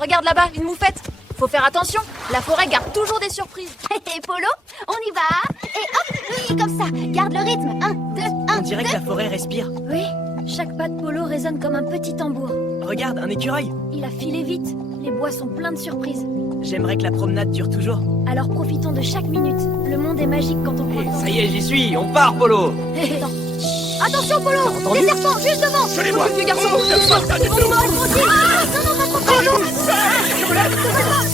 Regarde là-bas, une moufette. Faut faire attention, la forêt garde toujours des surprises. Et Polo, on y va. Et hop, oui, comme ça. Garde le rythme. 1, 2, 1, On dirait que la forêt respire. Oui, chaque pas de Polo résonne comme un petit tambour. Regarde, un écureuil. Il a filé vite. Les bois sont pleins de surprises. J'aimerais que la promenade dure toujours. Alors profitons de chaque minute. Le monde est magique quand on prend le temps. Ça y est, j'y suis, on part, Polo. Attention, Polo. Des serpents, juste devant. Suivez-moi. Vieux garçon, Pas du tout. Non, non, pas trop tard.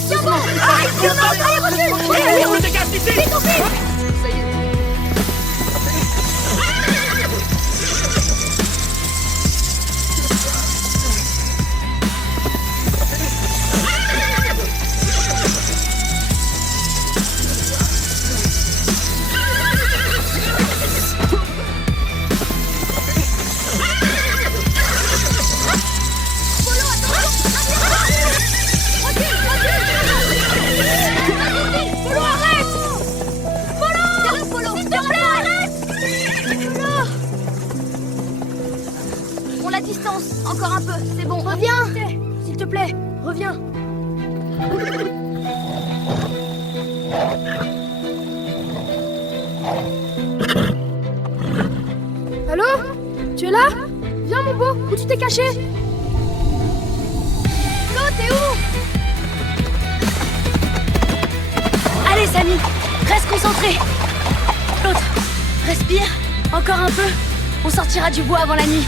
Tiens bon. Allez, recule. Allez, on se dégage d'ici. On la distance. Encore un peu. C'est bon. Reviens. S'il te plaît, reviens. Allô? Tu es là? Viens, mon beau. Où tu t'es caché? Flo, t'es où? Allez, Samy, reste concentré. L'autre, respire, encore un peu. On sortira du bois avant la nuit.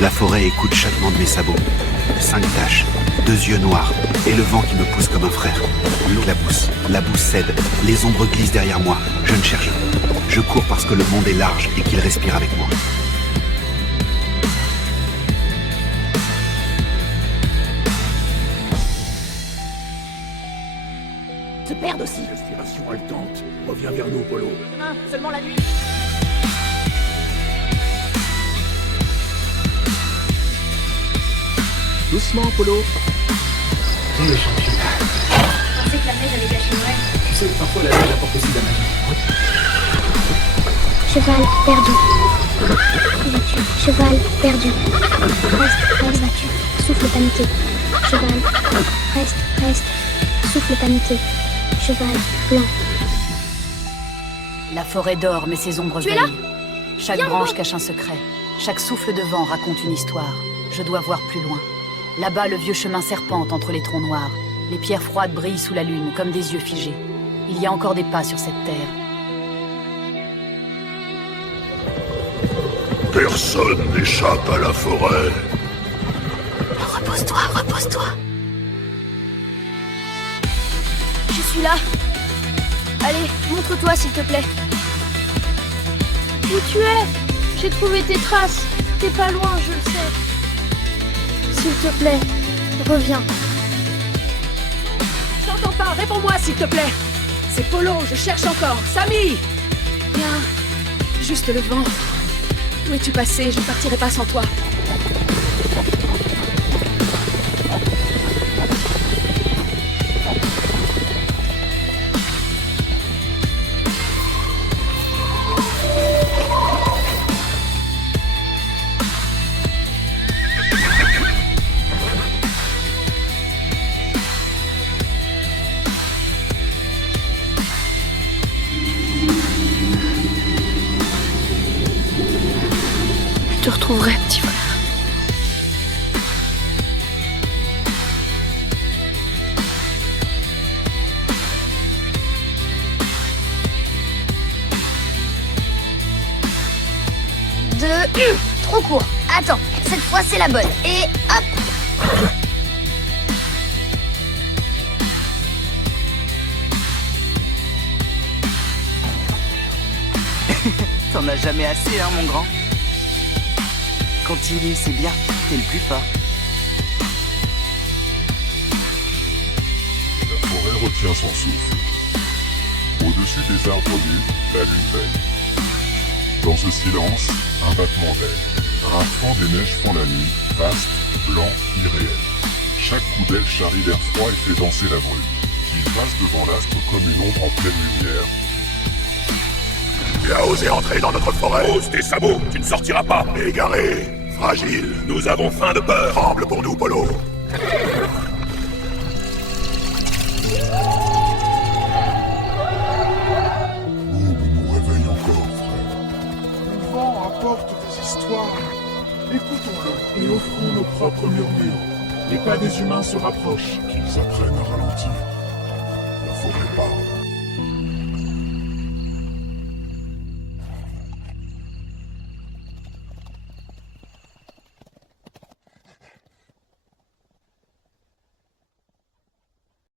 La forêt écoute chatement de mes sabots. 5 taches, 2 yeux noirs, et le vent qui me pousse comme un frère. L'eau la boue cède, les ombres glissent derrière moi. Je ne cherche plus. Je cours parce que le monde est large et qu'il respire avec moi. Se perdre aussi. Respiration haletante. Reviens vers nous, Polo. Demain, seulement la nuit. Doucement, Polo. Je pensais que la neige avait gâché Noël. Tu sais que parfois la neige apporte aussi de la magie. Cheval perdu. Où vas-tu? Cheval perdu. Reste, vas-tu? Souffle paniqué. Cheval. Reste. Souffle paniqué. Cheval blanc. La forêt dort, mais ses ombres Tu es là? veillent. Chaque Viens, branche bon. cache un secret. Chaque souffle de vent raconte une histoire. Je dois voir plus loin. Là-bas, le vieux chemin serpente entre les troncs noirs. Les pierres froides brillent sous la lune, comme des yeux figés. Il y a encore des pas sur cette terre. Personne n'échappe à la forêt. Repose-toi, repose-toi. Je suis là. Allez, montre-toi s'il te plaît. Où tu es? J'ai trouvé tes traces. T'es pas loin, je le sais. S'il te plaît, reviens. Je t'entends pas, réponds-moi s'il te plaît. C'est Polo, je cherche encore. Samy! Bien, juste le vent. Où es-tu passé? Je ne partirai pas sans toi. Je te retrouverai, petit frère. Trop court. Attends, cette fois c'est la bonne. Et hop. T'en as jamais assez, hein, mon grand. Continue, c'est bien. T'es le plus fort. La forêt retient son souffle. Au-dessus Au-dessus des arbres nus, la lune veille. Dans ce silence, un battement d'aile. Rafrant des neiges font la nuit, vaste, blanc, irréel. Chaque coup d'aile charrie l'air froid et fait danser la brume. Il passe devant l'astre comme une ombre en pleine lumière. Tu as osé entrer dans notre forêt. Pose tes sabots, tu ne sortiras pas. Égaré, fragile, nous avons faim de peur. Tremble pour nous, Polo. L'aube nous réveille encore, frère. Le vent apporte des histoires. Écoutons-le et offrons nos propres murmures. Les pas des humains se rapprochent, qu'ils apprennent à ralentir.